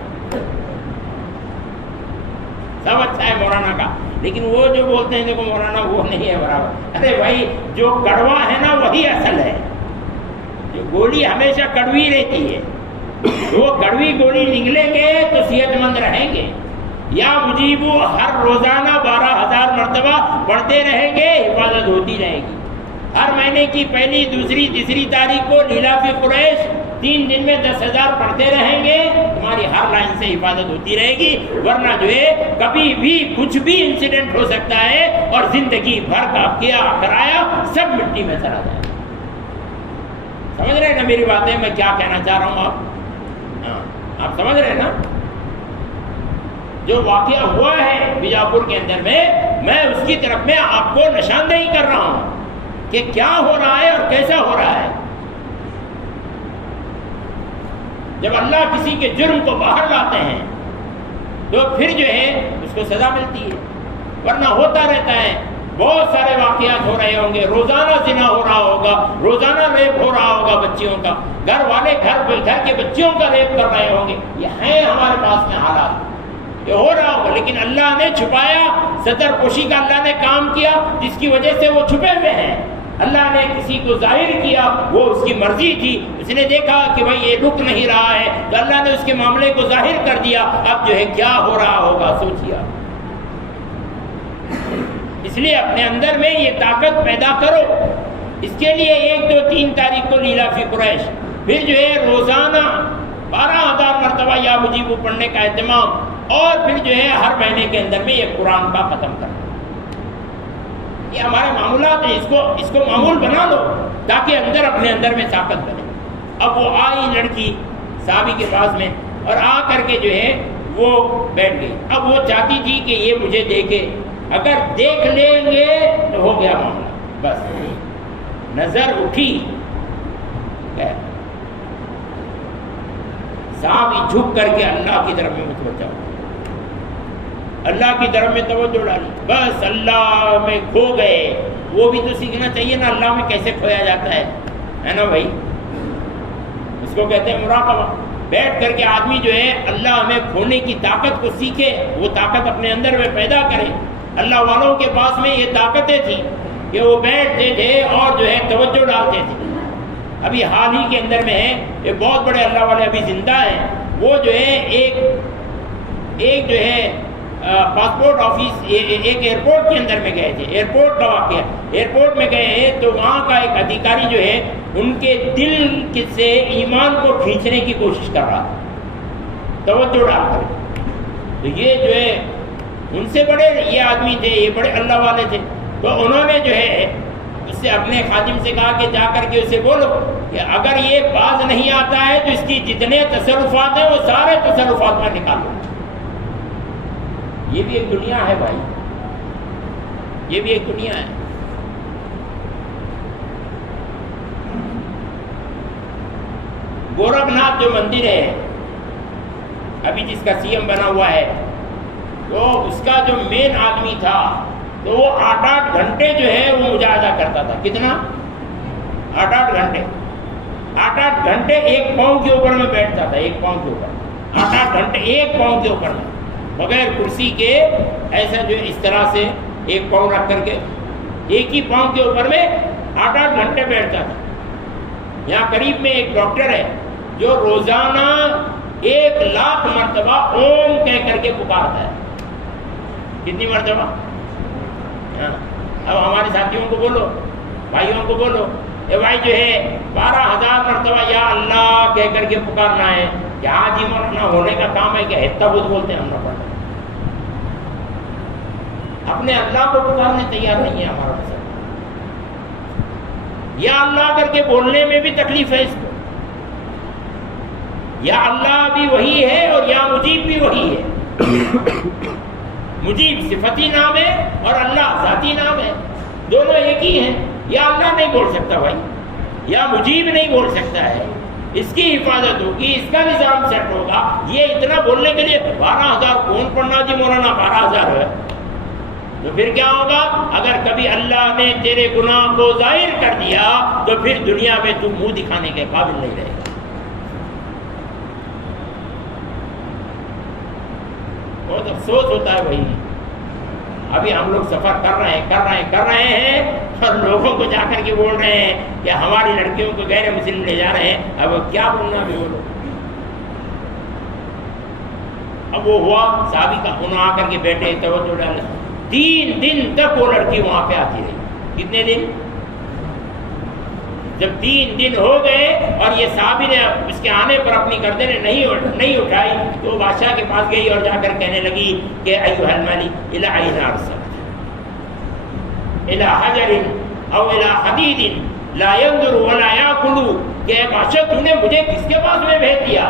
سب اچھا ہے مولانا کا، لیکن وہ جو بولتے ہیں دیکھو مولانا وہ نہیں ہے برابر۔ ارے بھائی جو کڑوا ہے نا وہی اصل ہے، جو گولی ہمیشہ کڑوی رہتی ہے، وہ کڑوی گولی نگلیں گے تو صحت مند رہیں گے۔ یا مجیبو ہر روزانہ 12,000 مرتبہ پڑھتے رہیں گے، حفاظت ہوتی رہے گی۔ ہر مہینے کی پہلی، دوسری، تیسری تاریخ کو لیلا فی قریش 3 دن میں 10,000 پڑھتے رہیں گے، تمہاری ہر لائن سے حفاظت ہوتی رہے گی۔ ورنہ جو ہے کبھی بھی کچھ بھی انسیڈنٹ ہو سکتا ہے اور زندگی بھر کا کیا کرایا سب مٹی میں چلا جائے۔ سمجھ رہے ہیں نا میری باتیں، میں کیا کہنا چاہ رہا ہوں؟ آپ سمجھ رہے ہیں نا؟ جو واقعہ ہوا ہے بیجاپور کے اندر میں اس کی طرف میں آپ کو نشاندہی کر رہا ہوں کہ کیا ہو رہا ہے اور کیسا ہو رہا ہے۔ جب اللہ کسی کے جرم کو باہر لاتے ہیں تو پھر جو ہے اس کو سزا ملتی ہے، ورنہ ہوتا رہتا ہے۔ بہت سارے واقعات ہو رہے ہوں گے، روزانہ زنا ہو رہا ہوگا، روزانہ ریپ ہو رہا ہوگا بچیوں کا، گھر والے گھر کے بچیوں کا ریپ کر رہے ہوں گے، یہ ہیں ہمارے پاس میں حالات، یہ ہو رہا ہوگا۔ لیکن اللہ نے چھپایا، ستر پوشی کا اللہ نے کام کیا جس کی وجہ سے وہ چھپے ہوئے ہیں۔ اللہ نے کسی کو ظاہر کیا، وہ اس کی مرضی تھی، اس نے دیکھا کہ بھائی یہ رک نہیں رہا ہے تو اللہ نے اس کے معاملے کو ظاہر کر دیا۔ اب جو ہے کیا ہو رہا ہوگا سوچیے۔ اس لیے اپنے اندر میں یہ طاقت پیدا کرو۔ اس کے لیے 1، 2، 3 تاریخ کو لیلا فی قریش، پھر جو ہے روزانہ 12,000 مرتبہ یا مجیب پڑھنے کا اہتمام، اور پھر جو ہے ہر مہینے کے اندر میں یہ قرآن کا ختم کرنا۔ یہ ہمارے معمولات ہیں، اس کو معمول بنا لو تاکہ اندر اپنے اندر میں طاقت بنے۔ اب وہ آئی لڑکی صحابی کے پاس میں اور آ کر کے جو ہے وہ بیٹھ گئی۔ اب وہ چاہتی تھی کہ یہ مجھے دیکھے، اگر دیکھ لیں گے تو ہو گیا معاملہ، بس نظر اٹھی صحابی جھک کر کے اللہ کی طرف میں متوجہ ہو، اللہ کی طرف میں توجہ ڈالی، بس اللہ میں کھو گئے۔ وہ بھی تو سیکھنا چاہیے نا اللہ میں کیسے کھویا جاتا ہے نا بھائی؟ اس کو کہتے ہیں مراقبہ۔ بیٹھ کر کے آدمی جو ہے اللہ میں کھونے کی طاقت کو سیکھے، وہ طاقت اپنے اندر میں پیدا کرے۔ اللہ والوں کے پاس میں یہ طاقتیں تھیں کہ وہ بیٹھتے تھے اور جو ہے توجہ ڈالتے تھے۔ ابھی حال ہی کے اندر میں ہے ایک بہت بڑے اللہ والے ابھی زندہ ہیں، وہ جو ہے ایک جو ہے پاسپورٹ آفس ایک ایئرپورٹ کے اندر میں گئے تھے، ایئرپورٹ کا واقعہ، ایئرپورٹ میں گئے ہیں تو وہاں کا ایک ادھیکاری جو ہے ان کے دل سے ایمان کو کھینچنے کی کوشش کر رہا تھا توجہ ڈال کر۔ تو یہ جو ہے ان سے بڑے یہ آدمی تھے، یہ بڑے اللہ والے تھے، تو انہوں نے جو ہے اس سے اپنے خادم سے کہا کہ جا کر کے اسے بولو کہ اگر یہ باز نہیں آتا ہے تو اس کی جتنے تصرفات ہیں وہ سارے تصرفات میں نکالو۔ یہ بھی ایک دنیا ہے بھائی، یہ بھی ایک دنیا ہے۔ گورکھناتھ جو مندر ہے ابھی جس کا سی ایم بنا ہوا ہے، تو اس کا جو مین آدمی تھا تو وہ 8 گھنٹے جو ہے وہ مجاہدہ کرتا تھا. کتنا؟ 8 گھنٹے. 8 گھنٹے ایک پاؤں کے اوپر میں بیٹھتا تھا، ایک پاؤں کے اوپر 8 گھنٹے ایک پاؤں کے اوپر میں، بغیر کرسی کے، ایسا جو اس طرح سے ایک پاؤں رکھ کر کے ایک ہی پاؤں کے اوپر میں 8 گھنٹے بیٹھتا تھا. یہاں قریب میں ایک ڈاکٹر ہے جو روزانہ 1,00,000 مرتبہ اوم کہہ کر کے پکارتا ہے. کتنی مرتبہ؟ اب ہمارے ساتھیوں کو بولو، بھائیوں کو بولو، اے بھائی جو ہے 12,000 مرتبہ یا اللہ کہہ کر کے پکارنا ہے. کہ آج ہی مرنا ہونے کا کام ہے کہ ہتہ بدھ بولتے ہیں ہم لوگ. اپنے اللہ کو پکارنے تیار نہیں ہے ہمارا مسئلہ. یا اللہ کر کے بولنے میں بھی تکلیف ہے اس کو. یا اللہ بھی وہی ہے اور یا مجیب بھی وہی ہے. مجیب صفتی نام ہے اور اللہ ذاتی نام ہے، دونوں ایک ہی ہیں. یا اللہ نہیں بول سکتا بھائی، یا مجیب نہیں بول سکتا ہے. اس کی حفاظت ہوگی، اس کا نظام سیٹ ہوگا. یہ اتنا بولنے کے لیے 12,000 کون پڑھنا جی مولانا 12,000 ہے؟ تو پھر کیا ہوگا؟ اگر کبھی اللہ نے تیرے گناہ کو ظاہر کر دیا تو پھر دنیا میں تو منہ دکھانے کے قابل نہیں رہے گا. بہت افسوس ہوتا ہے بھائی. ابھی ہم لوگ سفر کر رہے ہیں اور لوگوں کو جا کر کے بول رہے ہیں کہ ہماری لڑکیوں کو غیر مسلم لے جا رہے ہیں. اب کیا بولنا بھی بولو. اب وہ ہوا صحابی کا، انہوں آ کر کے بیٹھے توجہ ڈالے. 3 دن تک وہ لڑکی وہاں پہ آتی رہی. کتنے دن؟ جب 3 دن ہو گئے اور یہ صحابی نے اس کے آنے پر اپنی گردن نہیں اٹھائی تو بادشاہ کے پاس گئی اور جا کر کہنے لگی کہ ایھا الملک الی این ارسلت الی حجر او الی حدید لا ينظر ولا یاکل. کہ بادشاہ تو نے مجھے کس کے پاس میں بھیج دیا؟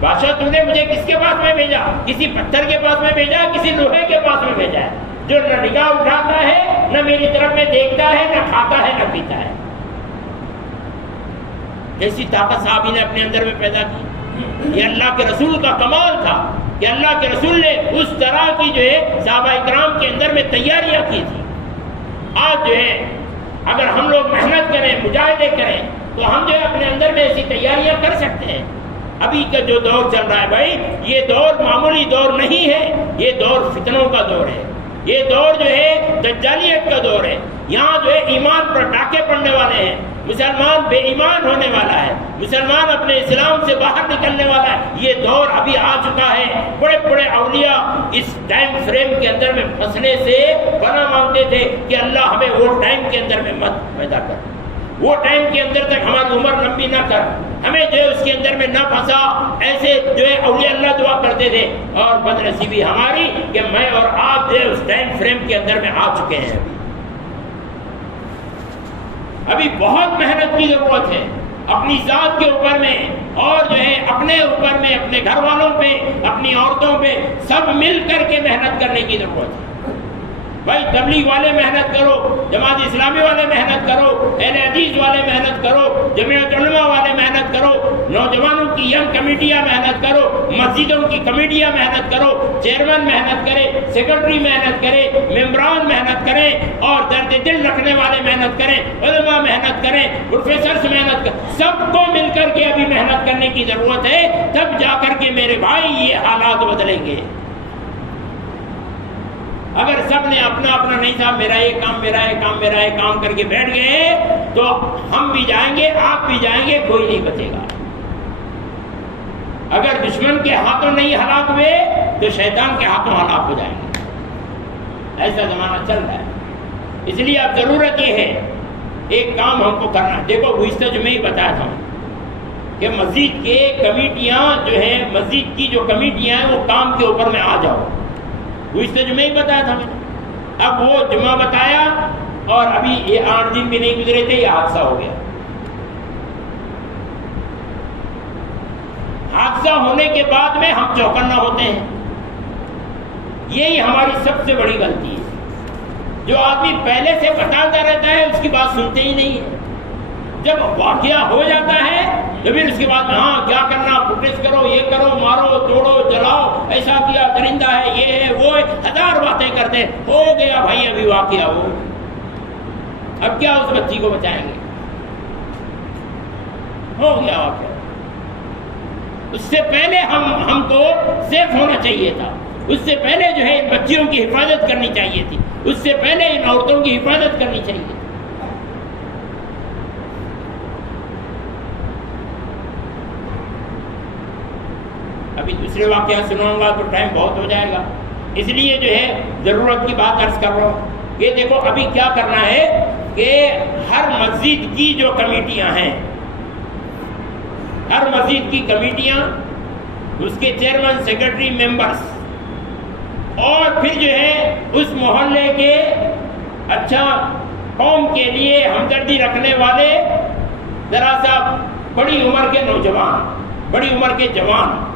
بادشاہ تو نے مجھے کس کے پاس میں بھیجا؟ کسی پتھر کے پاس میں بھیجا، کسی لوہے کے پاس میں بھیجا ہے جو نہ نگاہ اٹھاتا ہے، نہ میری طرف میں دیکھتا ہے، نہ کھاتا ہے، نہ پیتا ہے. ایسی طاقت صحابی نے اپنے اندر میں پیدا کی. یہ اللہ کے رسول کا کمال تھا کہ اللہ کے رسول نے اس طرح کی جو ہے صحابہ اکرام کے اندر میں تیاریاں کی تھی. آج جو ہے اگر ہم لوگ محنت کریں، مجاہدے کریں تو ہم جو ہے اپنے اندر میں ایسی تیاریاں کر سکتے ہیں. ابھی کا جو دور چل رہا ہے بھائی، یہ دور معمولی دور نہیں ہے. یہ دور فتنوں کا دور ہے. یہ دور جو ہے دجالیت کا دور ہے. یہاں جو ہے ایمان پر ڈاکے پڑنے والے ہیں. مسلمان بے ایمان ہونے والا ہے. مسلمان اپنے اسلام سے باہر نکلنے والا ہے. یہ دور ابھی آ چکا ہے. بڑے بڑے اولیاء اس ٹائم فریم کے اندر میں پھنسنے سے پناہ مانگتے تھے کہ اللہ ہمیں وہ ٹائم کے اندر میں مت پیدا کر، وہ ٹائم کے اندر تک ہماری عمر لمبی نہ کر، ہمیں جو ہے اس کے اندر میں نہ پھنسا. ایسے جو ہے اولیاء اللہ دعا کرتے تھے. اور بدنصیبی ہماری کہ میں اور آپ جو ہے اس ٹائم فریم کے اندر میں آ چکے ہیں. ابھی بہت محنت کی ضرورت ہے اپنی ذات کے اوپر میں، اور جو ہے اپنے اوپر میں، اپنے گھر والوں پہ، اپنی عورتوں پہ، سب مل کر کے محنت کرنے کی ضرورت ہے. بھائی تبلیغ والے محنت کرو، جماعت اسلامی والے محنت کرو، اہل حدیث والے محنت کرو، جمعیت علماء والے محنت کرو، نوجوانوں کی ینگ کمیٹیاں محنت کرو، مسجدوں کی کمیٹیاں محنت کرو، چیئرمین محنت کرے، سیکرٹری محنت کرے، ممبران محنت کریں، اور درد دل رکھنے والے محنت کریں، علماء محنت کریں، پروفیسرز محنت کریں. سب کو مل کر کے ابھی محنت کرنے کی ضرورت ہے. تب جا کر کے میرے بھائی یہ حالات بدلیں گے. اگر سب نے اپنا اپنا نہیں تھا میرا یہ کام، میرا یہ کام، میرا یہ کام کر کے بیٹھ گئے تو ہم بھی جائیں گے، آپ بھی جائیں گے، کوئی نہیں بچے گا. اگر دشمن کے ہاتھوں نہیں ہلاک ہوئے تو شیطان کے ہاتھوں ہلاک ہو جائیں گے. ایسا زمانہ چل رہا ہے. اس لیے اب ضرورت یہ ہے ایک کام ہم کو کرنا. دیکھو گزشتہ جمعے ہی بتایا تھا کہ مسجد کے کمیٹیاں جو ہیں، مسجد کی جو کمیٹیاں ہیں وہ کام کے اوپر میں آ جاؤ. گزشتہ جمعہ ہی بتایا تھا میں نے. اب وہ جمعہ بتایا اور ابھی یہ 8 دن بھی نہیں گزرے تھے، یہ حادثہ ہو گیا. حادثہ ہونے کے بعد میں ہم چوکنا ہوتے ہیں. یہی ہماری سب سے بڑی غلطی ہے. جو آدمی پہلے سے بتاتا رہتا ہے اس کی بات سنتے ہی نہیں ہے. جب واقعہ ہو جاتا ہے تو پھر اس کے بعد ہاں کیا کرنا، پروٹیسٹ کرو، یہ کرو، مارو توڑو جلاؤ، ایسا کیا، درندہ ہے، یہ ہے وہ ہے، ہزار باتیں کرتے ہیں۔ ہو گیا بھائی ابھی واقعہ وہ، اب کیا اس بچی کو بچائیں گے؟ ہو گیا واقعہ۔ اس سے پہلے ہم کو سیف ہونا چاہیے تھا، اس سے پہلے جو ہے ان بچیوں کی حفاظت کرنی چاہیے تھی، اس سے پہلے ان عورتوں کی حفاظت کرنی چاہیے تھی۔ ابھی دوسرے واقعہ سناؤں گا تو ٹائم بہت ہو جائے گا، اس لیے جو ہے ضرورت کی بات عرض کر رہا ہوں کہ دیکھو ابھی کیا کرنا ہے کہ ہر مسجد کی جو کمیٹیاں ہیں، ہر مسجد کی کمیٹیاں، اس کے چیئرمین، سیکرٹری، ممبرز، اور پھر جو ہے اس محلے کے اچھا قوم کے لیے ہمدردی رکھنے والے ذرا سا بڑی عمر کے نوجوان، بڑی عمر کے جوان،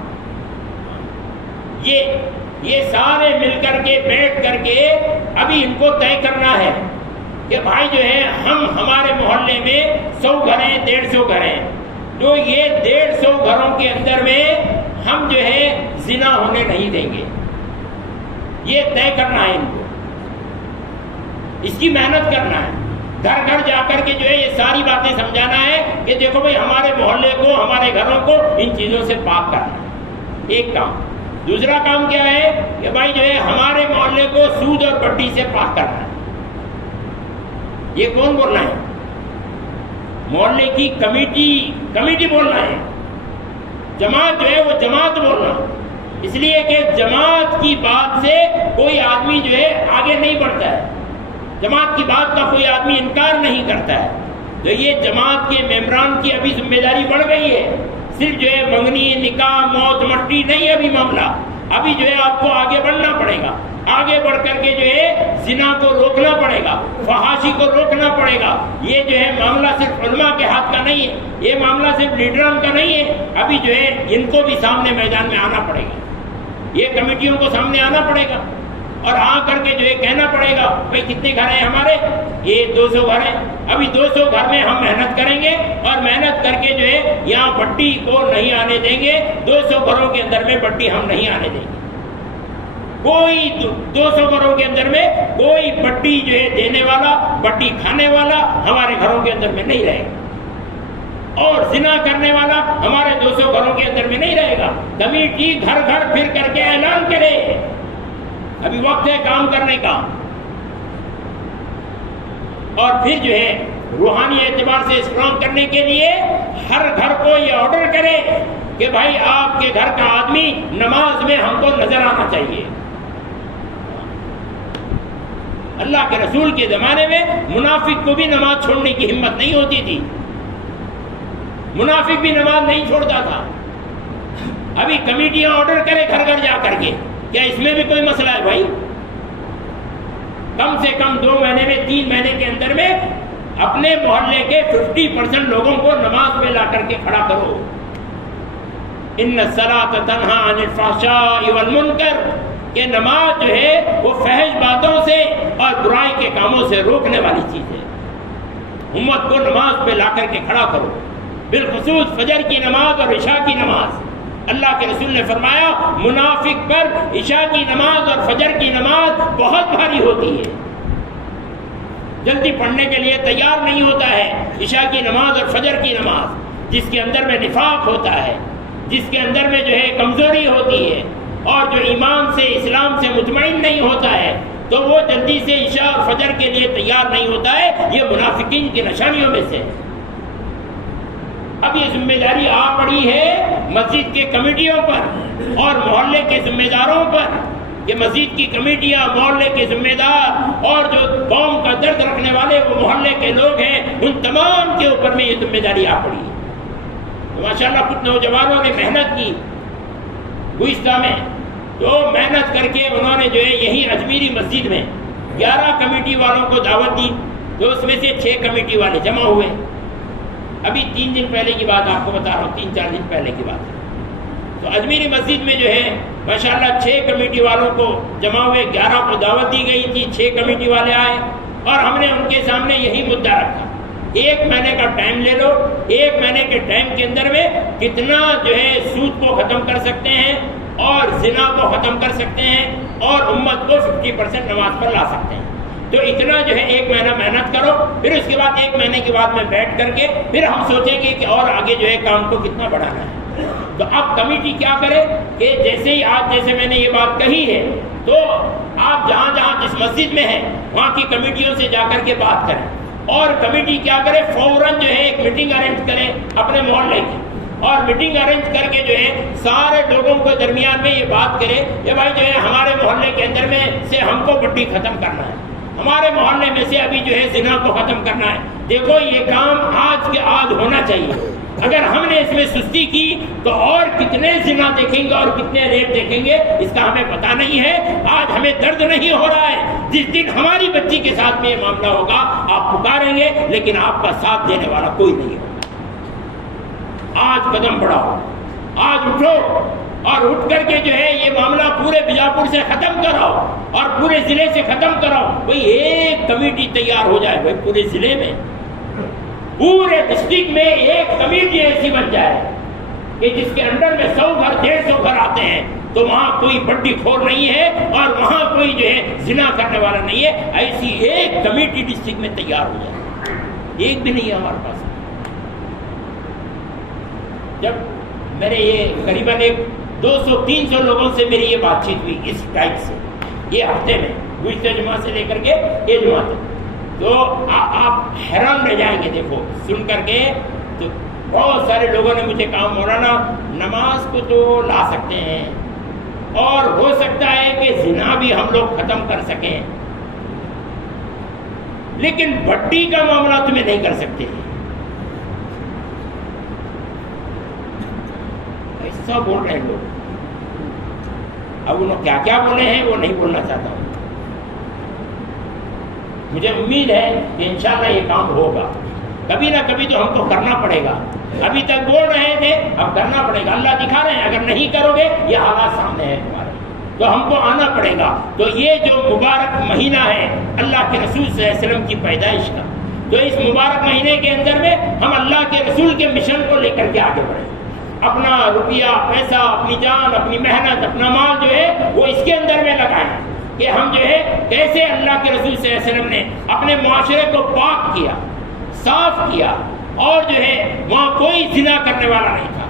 یہ سارے مل کر کے بیٹھ کر کے ابھی ان کو طے کرنا ہے کہ بھائی جو ہے ہمارے محلے میں 100 گھر ہیں، 150 گھر ہیں، تو یہ 150 گھروں کے اندر میں ہم جو ہے زنا ہونے نہیں دیں گے، یہ طے کرنا ہے ان کو، اس کی محنت کرنا ہے، گھر گھر جا کر کے جو ہے یہ ساری باتیں سمجھانا ہے کہ دیکھو بھائی ہمارے محلے کو، ہمارے گھروں کو ان چیزوں سے پاک کرنا ہے، ایک کام۔ دوسرا کام کیا ہے کہ بھائی جو ہے ہمارے محلے کو سود اور بٹی سے پاک کرنا ہے۔ یہ کون بولنا ہے؟ محلے کی کمیٹی بولنا ہے، جماعت جو ہے وہ جماعت بولنا، اس لیے کہ جماعت کی بات سے کوئی آدمی جو ہے آگے نہیں بڑھتا ہے، جماعت کی بات کا کوئی آدمی انکار نہیں کرتا ہے۔ تو یہ جماعت کے ممبران کی ابھی ذمہ داری بڑھ گئی ہے، صرف جو ہے منگنی، نکاح، موت مٹی نہیں ابھی معاملہ، ابھی جو ہے آپ کو آگے بڑھنا پڑے گا، آگے بڑھ کر کے جو ہے زنا کو روکنا پڑے گا، فحاشی کو روکنا پڑے گا۔ یہ جو ہے معاملہ صرف علماء کے ہاتھ کا نہیں ہے، یہ معاملہ صرف لیڈران کا نہیں ہے، ابھی جو ہے ان کو بھی سامنے میدان میں آنا پڑے گا، یہ کمیٹیوں کو سامنے آنا پڑے گا اور آ کر کے جو ہے کہنا پڑے گا بھائی کتنے گھر ہیں ہمارے، یہ 200 گھر ہیں، ابھی 200 گھر میں ہم محنت کریں گے اور محنت کر کے جو ہے یہاں بٹی کو نہیں آنے دیں گے، 200 گھروں کے اندر میں بٹی ہم نہیں آنے دیں گے، کوئی 200 گھروں کے اندر میں کوئی بٹی جو ہے دینے والا، بٹی کھانے والا ہمارے گھروں کے اندر میں نہیں رہے گا، اور زنا کرنے والا ہمارے 200 گھروں کے اندر میں نہیں رہے گا۔ کمیٹی گھر گھر پھر کر کے اعلان کرے، ابھی وقت ہے کام کرنے کا، اور پھر جو ہے روحانی اعتبار سے اسٹرانگ کرنے کے لیے ہر گھر کو یہ آرڈر کرے کہ بھائی آپ کے گھر کا آدمی نماز میں ہم کو نظر آنا چاہیے۔ اللہ کے رسول کے زمانے میں منافق کو بھی نماز چھوڑنے کی ہمت نہیں ہوتی تھی، منافق بھی نماز نہیں چھوڑتا تھا۔ ابھی کمیٹیاں آرڈر کرے گھر گھر جا کر کے، کیا اس میں بھی کوئی مسئلہ ہے بھائی؟ کم سے کم 2 مہینے میں، 3 مہینے کے اندر میں اپنے محلے کے 50% لوگوں کو نماز میں لا کر کے کھڑا کرو۔ ان الصلاۃ تنہی عن الفحشاء والمنکر، کہ نماز جو ہے وہ فحش باتوں سے اور برائی کے کاموں سے روکنے والی چیز ہے۔ امت کو نماز پہ لا کر کے کھڑا کرو، بالخصوص فجر کی نماز اور عشاء کی نماز۔ اللہ کے رسول نے فرمایا منافق پر عشاء کی نماز اور فجر کی نماز بہت بھاری ہوتی ہے، جلدی پڑھنے کے لیے تیار نہیں ہوتا ہے۔ عشاء کی نماز اور فجر کی نماز جس کے اندر میں نفاق ہوتا ہے، جس کے اندر میں جو ہے کمزوری ہوتی ہے، اور جو ایمان سے، اسلام سے مطمئن نہیں ہوتا ہے، تو وہ جلدی سے عشاء اور فجر کے لیے تیار نہیں ہوتا ہے۔ یہ منافقین کی نشانیوں میں سے۔ اب یہ ذمہ داری آ پڑی ہے مسجد کے کمیٹیوں پر اور محلے کے ذمہ داروں پر، کہ مسجد کی کمیٹیاں، محلے کے ذمہ دار اور جو قوم کا درد رکھنے والے وہ محلے کے لوگ ہیں، ان تمام کے اوپر میں یہ ذمہ داری آ پڑی ہے۔ ماشاءاللہ کچھ نوجوانوں نے محنت کی گزشتہ میں، تو محنت کر کے انہوں نے جو ہے یہی اجمیری مسجد میں 11 کمیٹی والوں کو دعوت دی، تو اس میں سے 6 کمیٹی والے جمع ہوئے۔ ابھی 3 دن پہلے کی بات آپ کو بتا رہا ہوں، 3-4 دن پہلے کی بات ہے۔ تو اجمیری مسجد میں جو ہے ماشاءاللہ 6 کمیٹی والوں کو جمع ہوئے، 11 کو دعوت دی گئی تھی، 6 کمیٹی والے آئے، اور ہم نے ان کے سامنے یہی مدعا رکھا ایک مہینے کا ٹائم لے لو، ایک مہینے کے ٹائم کے اندر میں کتنا جو ہے سود کو ختم کر سکتے ہیں اور زنا کو ختم کر سکتے ہیں اور امت کو 50% نماز پر لا سکتے ہیں. تو اتنا جو ہے ایک مہینہ محنت کرو، پھر اس کے بعد ایک مہینے کے بعد میں بیٹھ کر کے پھر ہم سوچیں گے کہ اور آگے جو ہے کام کو کتنا بڑھانا ہے. تو اب کمیٹی کیا کرے کہ جیسے ہی آج جیسے میں نے یہ بات کہی ہے تو آپ جہاں جہاں جس مسجد میں ہیں وہاں کی کمیٹیوں سے جا کر کے بات کریں، اور کمیٹی کیا کرے فوراً جو ہے ایک میٹنگ ارینج کرے اپنے محلے کی، اور میٹنگ ارینج کر کے جو ہے سارے لوگوں کے درمیان میں یہ بات کرے کہ بھائی جو ہے ہمارے محلے کے اندر میں سے ہم کو بڈی ختم کرنا ہے، ہمارے محلے میں سے ابھی جو ہے زنا کو ختم کرنا ہے. دیکھو یہ کام آج کے آج ہونا چاہیے. اگر ہم نے اس میں سستی کی تو اور کتنے زنا دیکھیں گے اور کتنے ریپ دیکھیں گے اس کا ہمیں پتہ نہیں ہے. آج ہمیں درد نہیں ہو رہا ہے، جس دن ہماری بچی کے ساتھ میں یہ معاملہ ہوگا آپ پکاریں گے لیکن آپ کا ساتھ دینے والا کوئی نہیں ہوگا. آج قدم بڑھاؤ، آج اٹھو اور اٹھ کر کے جو ہے یہ معاملہ پورے بیجاپور سے ختم کراؤ اور پورے ضلع سے ختم کراؤ. بھئی ایک کمیٹی تیار ہو جائے، بھئی پورے ضلع میں پورے ڈسٹرکٹ میں ایک کمیٹی ایسی بن جائے کہ جس کے انڈر میں 100 گھر 150 گھر آتے ہیں تو وہاں کوئی بڈی خور نہیں ہے اور وہاں کوئی جو ہے زنا کرنے والا نہیں ہے. ایسی ایک کمیٹی ڈسٹرکٹ میں تیار ہو جائے، ایک بھی نہیں ہے ہمارے پاس. جب میرے یہ قریباً 200-300 لوگوں سے میری یہ بات چیت ہوئی اس ٹائپ سے یہ ہفتے میں گزشتہ جمعہ سے لے کر کے یہ جمعہ تک، تو آپ حیران رہ جائیں گے. دیکھو سن کر کے تو بہت سارے لوگوں نے مجھے کہا مولانا نماز کو تو لا سکتے ہیں اور ہو سکتا ہے کہ زنا بھی ہم لوگ ختم کر سکیں لیکن بڈی کا معاملہ تمہیں نہیں کر سکتے. ایسا بول رہے ہیں لوگ. اب انہوں کیا کیا بولے ہیں وہ نہیں بولنا چاہتا ہوں. مجھے امید ہے کہ انشاءاللہ یہ کام ہوگا. کبھی نہ کبھی تو ہم کو کرنا پڑے گا. ابھی تک بول رہے تھے اب کرنا پڑے گا. اللہ دکھا رہے ہیں اگر نہیں کرو گے یہ حالات سامنے ہے تمہارے تو ہم کو آنا پڑے گا. تو یہ جو مبارک مہینہ ہے اللہ کے رسول صلی اللہ علیہ وسلم کی پیدائش کا، تو اس مبارک مہینے کے اندر میں ہم اللہ کے رسول کے مشن کو لے کر کے آگے بڑھیں. اپنا روپیہ پیسہ اپنی جان اپنی محنت اپنا مال جو ہے وہ اس کے اندر میں لگائیں کہ ہم جو ہے کیسے اللہ کے رسول صلی اللہ علیہ وسلم نے اپنے معاشرے کو پاک کیا، صاف کیا اور جو ہے وہاں کوئی زنا کرنے والا نہیں تھا.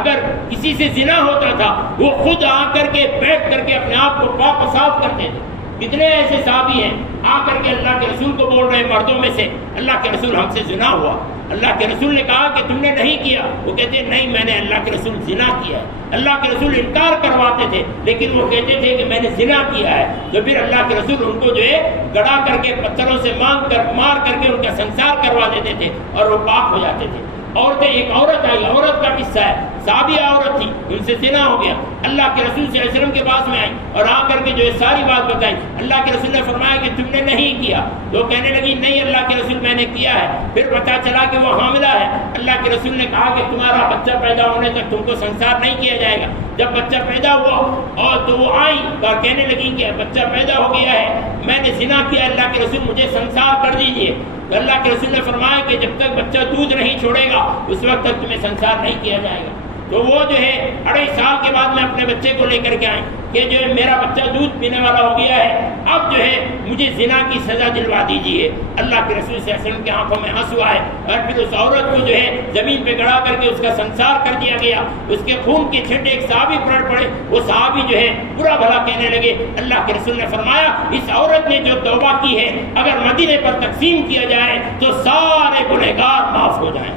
اگر کسی سے زنا ہوتا تھا وہ خود آ کر کے بیٹھ کر کے اپنے آپ کو پاک و صاف کرتے تھے. کتنے ایسے صحابی ہیں آ کر کے اللہ کے رسول کو بول رہے ہیں مردوں میں سے اللہ کے رسول ہم سے زنا ہوا. اللہ کے رسول نے کہا کہ تم نے نہیں کیا. وہ کہتے ہیں نہیں میں نے اللہ کے رسول زنا کیا ہے. اللہ کے رسول انکار کرواتے تھے لیکن وہ کہتے تھے کہ میں نے زنا کیا ہے. تو پھر اللہ کے رسول ان کو جو ہے گڑا کر کے پتھروں سے مار کر کے ان کا سنسار کروا دیتے تھے اور وہ پاک ہو جاتے تھے. عورتیں ایک عورت آئی، عورت کا قصہ ہے، صحابیہ عورت تھی ان سے زنا ہو گیا. اللہ کے رسول صلی اللہ علیہ وسلم کے پاس میں آئی اور آ کر کے جو ہے ساری بات بتائی. اللہ کے رسول نے فرمایا کہ تم نے نہیں کیا. تو کہنے لگی نہیں اللہ کے رسول میں نے کیا ہے. پھر پتہ چلا کہ وہ حاملہ ہے. اللہ کے رسول نے کہا کہ تمہارا بچہ پیدا ہونے تک تم کو سنسار نہیں کیا جائے گا. جب بچہ پیدا ہوا اور تو وہ آئی اور کہنے لگی کہ بچہ پیدا ہو گیا ہے میں نے زنا کیا، اللہ کے رسول مجھے سنسار کر دیجیے. تو اللہ کے رسول نے فرمایا کہ جب تک بچہ دودھ نہیں چھوڑے گا اس وقت تک تمہیں سنسار نہیں کیا جائے گا. تو وہ جو ہے 2.5 سال کے بعد میں اپنے بچے کو لے کر کے آئیں کہ جو ہے میرا بچہ دودھ پینے والا ہو گیا ہے، اب جو ہے مجھے زنا کی سزا دلوا دیجیے. اللہ کے رسول صلی اللہ علیہ وسلم کی آنکھوں میں آنسو آئے اور پھر اس عورت کو جو ہے زمین پہ گڑا کر کے اس کا سنسار کر دیا گیا. اس کے خون کے چھٹے ایک صحابی پر پڑے. وہ صحابی جو ہے برا بھلا کہنے لگے. اللہ کے رسول نے فرمایا اس عورت نے جو توبہ کی ہے اگر مدینے پر تقسیم کیا جائے تو سارے گنہگار معاف ہو جائیں.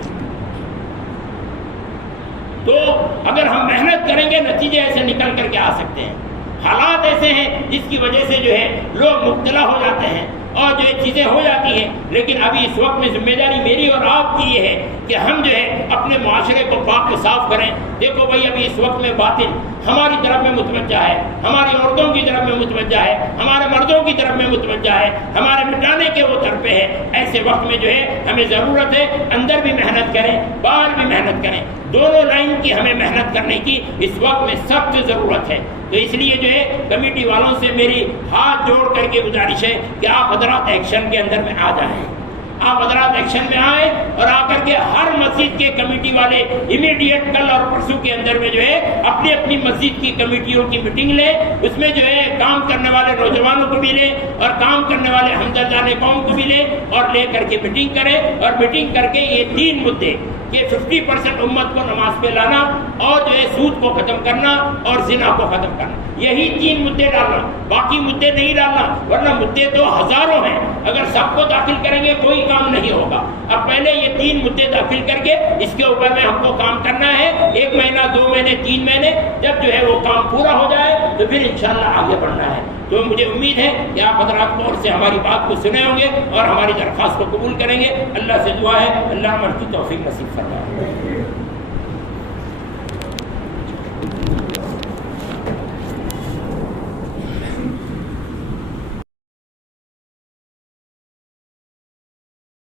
تو اگر ہم محنت کریں گے نتیجے ایسے نکل کر کے آ سکتے ہیں. حالات ایسے ہیں جس کی وجہ سے جو ہے لوگ مبتلا ہو جاتے ہیں اور جو یہ چیزیں ہو جاتی ہیں. لیکن ابھی اس وقت میں ذمہ داری میری اور آپ کی یہ ہے کہ ہم جو ہے اپنے معاشرے کو پاک و صاف کریں. دیکھو بھائی ابھی اس وقت میں باطل ہماری طرف میں متوجہ ہے، ہماری عورتوں کی طرف میں متوجہ ہے، ہمارے مردوں کی طرف میں متوجہ ہے، ہمارے مٹانے کے وہ طرف پہ ہے. ایسے وقت میں جو ہے ہمیں ضرورت ہے اندر بھی محنت کریں باہر بھی محنت کریں. دونوں لائن کی ہمیں محنت کرنے کی اس وقت میں سخت ضرورت ہے. تو اس لیے جو ہے کمیٹی والوں سے میری ہاتھ جوڑ کر کے گزارش ہے کہ آپ حضرات ایکشن کے اندر میں آ جائیں. آپ حضرات ایکشن میں آئیں اور آ کر کے ہر مسجد کے کمیٹی والے امیڈیٹ کل اور پرسوں کے اندر میں جو ہے اپنی اپنی مسجد کی کمیٹیوں کی میٹنگ لیں، اس میں جو ہے کام کرنے والے نوجوانوں کو بھی لیں اور کام کرنے والے ہمدردان قوم کو بھی لیں اور لے کر کے میٹنگ کریں، اور میٹنگ کر کے یہ 3 مدے کہ 50% امت کو نماز پہ لانا اور جو ہے سود کو ختم کرنا اور زنا کو ختم کرنا، یہی 3 مدے ڈالنا، باقی مدے نہیں ڈالنا، ورنہ مدے تو ہزاروں ہیں، اگر سب کو داخل کریں گے کوئی کام نہیں ہوگا۔ اب پہلے یہ 3 مدے داخل کر کے اس کے اوپر میں ہم کو کام کرنا ہے، 1 مہینہ 2 مہینے 3 مہینے، جب جو ہے وہ کام پورا ہو جائے تو پھر انشاءاللہ آگے بڑھنا ہے۔ تو مجھے امید ہے کہ آپ حضرات غور سے ہماری بات کو سنے ہوں گے اور ہماری درخواست کو قبول کریں گے۔ اللہ سے دعا ہے اللہ ہماری توفیق نصیب فرمائے۔